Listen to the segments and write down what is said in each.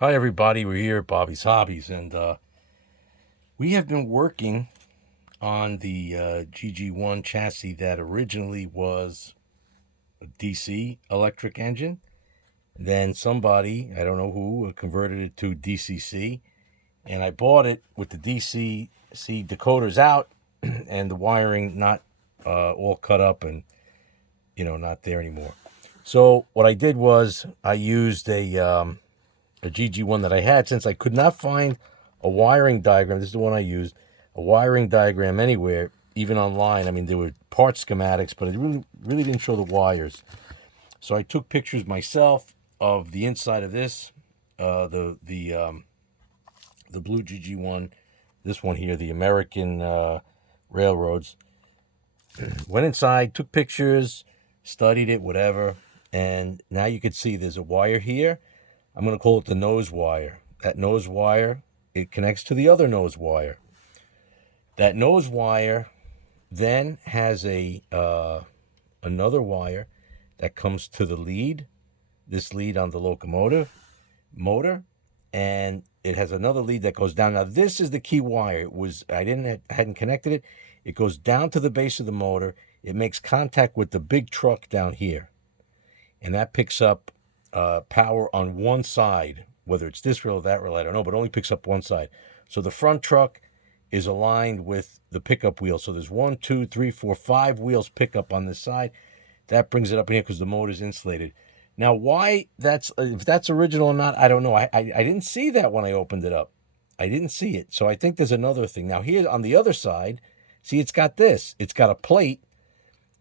Hi everybody, we're here at Bobby's Hobbies, and we have been working on the GG-1 chassis that originally was a DC electric engine. Then somebody, I don't know who, converted it to DCC, and I bought it with the DCC decoders out and the wiring not all cut up and not there anymore. So what I did was I used a GG-1 that I had, since I could not find a wiring diagram. This is the one I used. A wiring diagram anywhere, even online. I mean, there were part schematics, but it really didn't show the wires. So I took pictures myself of the inside of this, the blue GG-1, this one here, the American railroads. Went inside, took pictures, studied it, whatever, and now you can see there's a wire here. I'm going to call it the nose wire. That nose wire, it connects to the other nose wire. That nose wire then has another wire that comes to the lead, this lead on the locomotive motor, and it has another lead that goes down. Now this is the key wire. I hadn't connected it. It goes down to the base of the motor. It makes contact with the big truck down here, and that picks up power on one side. Whether it's this rail or that rail, I don't know, but it only picks up one side. So the front truck is aligned with the pickup wheel. So there's 1, 2, 3, 4, 5 wheels pickup on this side. That brings it up in here because the motor's insulated. Now, why if that's original or not, I don't know. I didn't see that when I opened it up. I didn't see it. So I think there's another thing. Now here on the other side, see, it's got this. It's got a plate,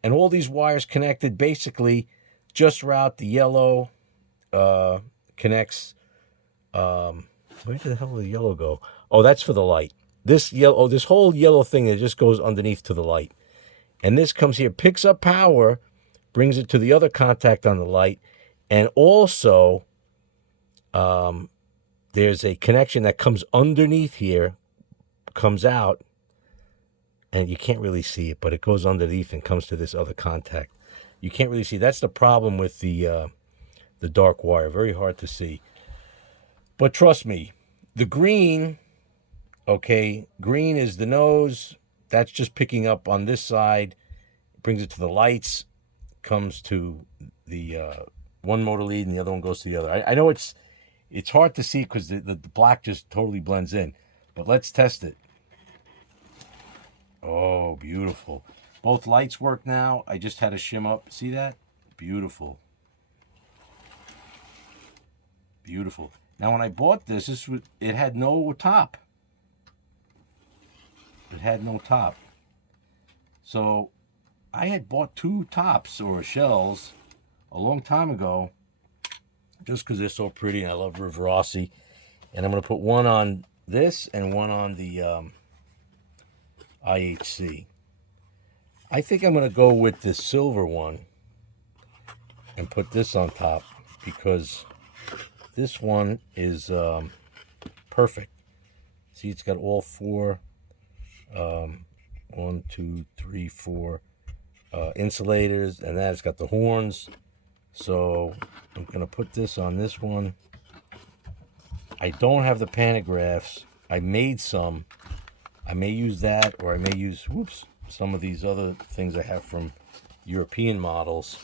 and all these wires connected basically just route the yellow connects. Where the hell did the yellow go? Oh, that's for the light. This whole yellow thing that just goes underneath to the light. And this comes here, picks up power, brings it to the other contact on the light, and also there's a connection that comes underneath here, comes out, and you can't really see it, but it goes underneath and comes to this other contact. You can't really see. That's the problem with the dark wire. Very hard to see. But trust me, the green, okay, green is the nose. That's just picking up on this side. It brings it to the lights, comes to the one motor lead, and the other one goes to the other. I know it's hard to see because the black just totally blends in. But let's test it. Oh, beautiful. Both lights work now. I just had to shim up. See that? Beautiful. Beautiful. Now, when I bought this it had no top. It had no top. So I had bought 2 tops or shells a long time ago just because they're so pretty, and I love Rivarossi. And I'm going to put one on this and one on the IHC. I think I'm going to go with the silver one and put this on top because this one is perfect. See, it's got all 4, 1, 2, 3, 4 insulators, and then it's got the horns. So I'm going to put this on this one. I don't have the pantographs. I made some. I may use that, or I may use, some of these other things I have from European models.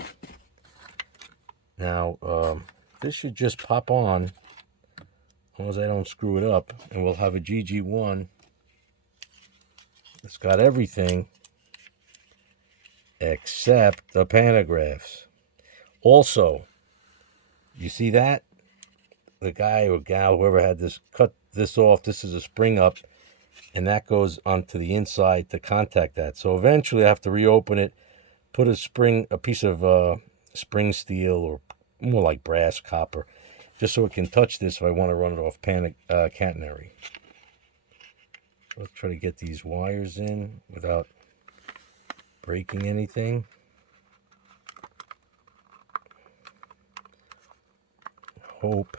Now, this should just pop on, as long as I don't screw it up, and we'll have a GG-1. It's got everything except the pantographs. Also, you see that? The guy or gal, whoever had this, cut this off. This is a spring up, and that goes onto the inside to contact that. So eventually I have to reopen it, put a piece of spring steel, or more like brass, copper, just so it can touch this if I want to run it off catenary. Let's try to get these wires in without breaking anything. Hope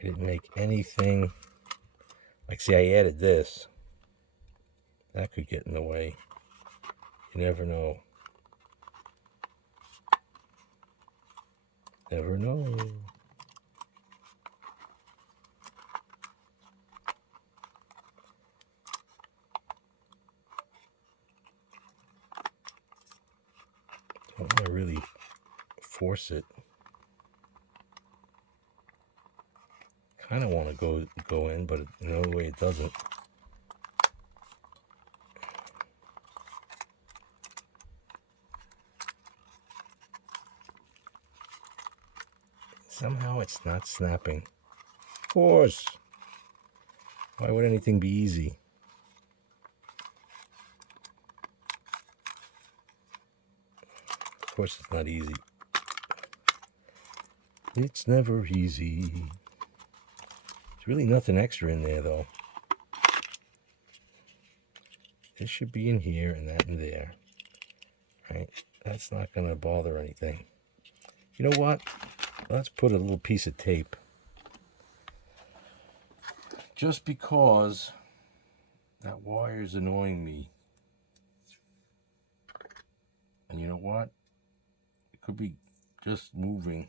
I didn't make anything. Like, see, I added this. That could get in the way. You never know. Never know. force it. Kind of want to go in, but no way it doesn't. Somehow it's not snapping. Of course. Why would anything be easy? Of course it's not easy. It's never easy. There's really nothing extra in there, though. This should be in here and that in there. Right? That's not going to bother anything. You know what? Let's put a little piece of tape. Just because that wire is annoying me. And you know what? It could be just moving.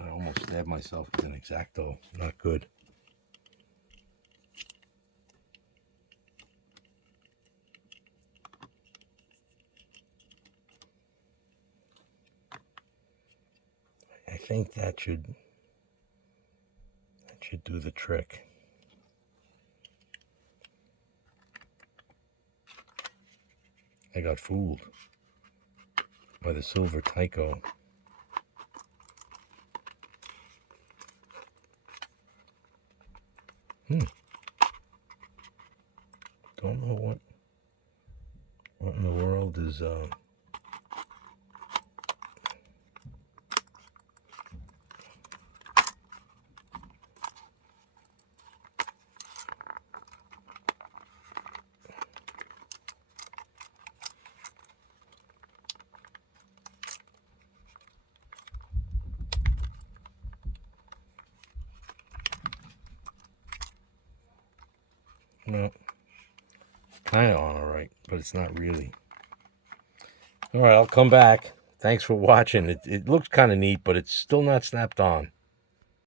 I almost stabbed myself with an X-Acto. Not good. I think that should do the trick. I got fooled by the silver Tyco. Don't know what in the world is well, kind of on all right, but it's not really. All right, I'll come back. Thanks for watching. It looks kind of neat, but it's still not snapped on.